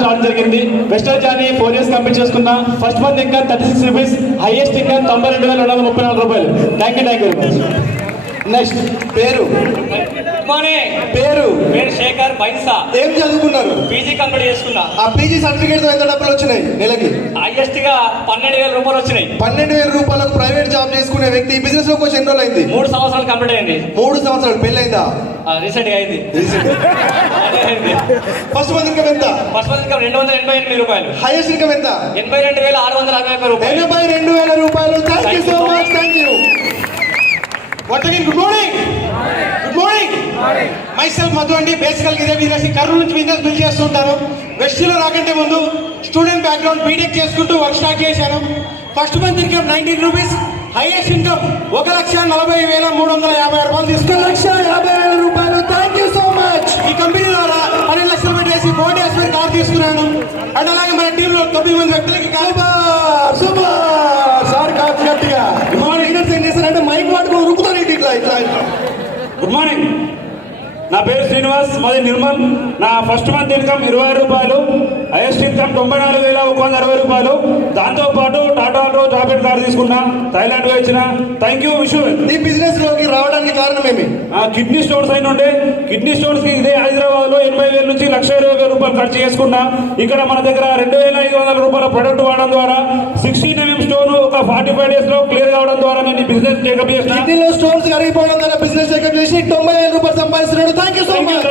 నుంచి రావడం జరిగింది. వెస్టర్న్ జార్నీ 4 years కంప్లీట్ చేసుకున్నా. ఫస్ట్ మంత్ ఇంకా 36 రూపీస్, హైయెస్ట్ ఇంకా 92,234 రూపాయలు. Thank you very much. Next పేరు పేరు శేఖర్ బైన్సా. ఏం చదువుకున్నారు? పీజీ కంప్లీట్ చేసుకున్నా. ఆ పీజీ సర్టిఫికేట్ ఎంత డబ్బులు వచ్చినాయి నెలకి? హైయెస్ట్ గా 12,000 రూపాయలు వచ్చినాయి. 12,000 రూపాయలకు ప్రైవేట్ జాబ్ చేసుకునే వ్యక్తి ఈ బిజినెస్ లోకి వచ్చి ఎన్ని రోజులు అయింది? 3 సంవత్సరాలు కంప్లీట్ అయింది. 3 సంవత్సరాలు. పెళ్లి అయిందా? రీసెంట్ గా అయింది. ఫస్ట్ మంత్ ఇన్కమ్ ఎంత? ఫస్ట్ మంత్ ఇన్కమ్ 288 రూపాయలు. హైయెస్ట్ ఇన్కమ్ ఎంత? 82,660 రూపాయలు. 82,000 రూపాయలు. Thank you so much. Thank you. What again? Good morning. Good morning. Myself Madhu అండి. బేసికల్ ఇదే బిజినెస్ కర్నూలు నుంచి బిజినెస్ బిల్డ్ చేస్తుంటారు. వెస్ట్లో రాకంటే ముందు స్టూడెంట్ బ్యాక్గ్రౌండ్ బీటెక్ చేసుకుంటూ వర్క్ స్టార్ట్ చేశాను. First month income 19 rupees. Highest income 1,40,350 రూపాయలు తీసుకుని 1,50,000 రూపాయలు. Thank you so much. ఈ కంపెనీ ద్వారా 12 లక్షలు పెట్టేసి 4 days మీద కార్ తీసుకున్నాను. అండ్ అలాగే మన టీంలో 9 మంది వ్యక్తులకి సూపర్ సార్ కాదు గట్టిగా ఏం చేస్తారంటే మైక్ వాడుకుని ఉరుకుతారు ఇట్లా ఇట్లా ఇట్లా. Good morning. నా పేరు శ్రీనివాస్, మాది నిర్మల్. నా ఫస్ట్ మంత్ ఇన్కమ్ 20 రూపాయలు, హైయెస్ట్ ఇన్కమ్ 94,160 రూపాయలు. దాంతోపాటు టాటా ఆల్ట్రో జాబెట్ కార్ తీసుకున్నా, థైలాండ్ వచ్చిన. Thank you Vishu. ఈ బిజినెస్ లోకి రావడానికి కారణం ఏమి? కిడ్నీ స్టోన్స్ అయిన ఉండే. కిడ్నీ స్టోన్స్ కి ఇదే హైదరాబాద్ లో 80,000 నుంచి 1,20,000 రూపాయలు ఖర్చు చేసుకున్నా. ఇక్కడ మన దగ్గర 2,500 రూపాయల ప్రొడక్ట్ వాడడం ద్వారా 16 mm స్టోన్ ఒక 45 days లో క్లియర్ కావడం ద్వారా నేను బిజినెస్ చెకప్ చేసిన. కిడ్నీలో స్టోన్స్ కరిగిపోవడం ద్వారా బిజినెస్ చెకప్ చేసి 90,000 రూపాయలు సంపాదిస్తున్నాడు. Thank you so much.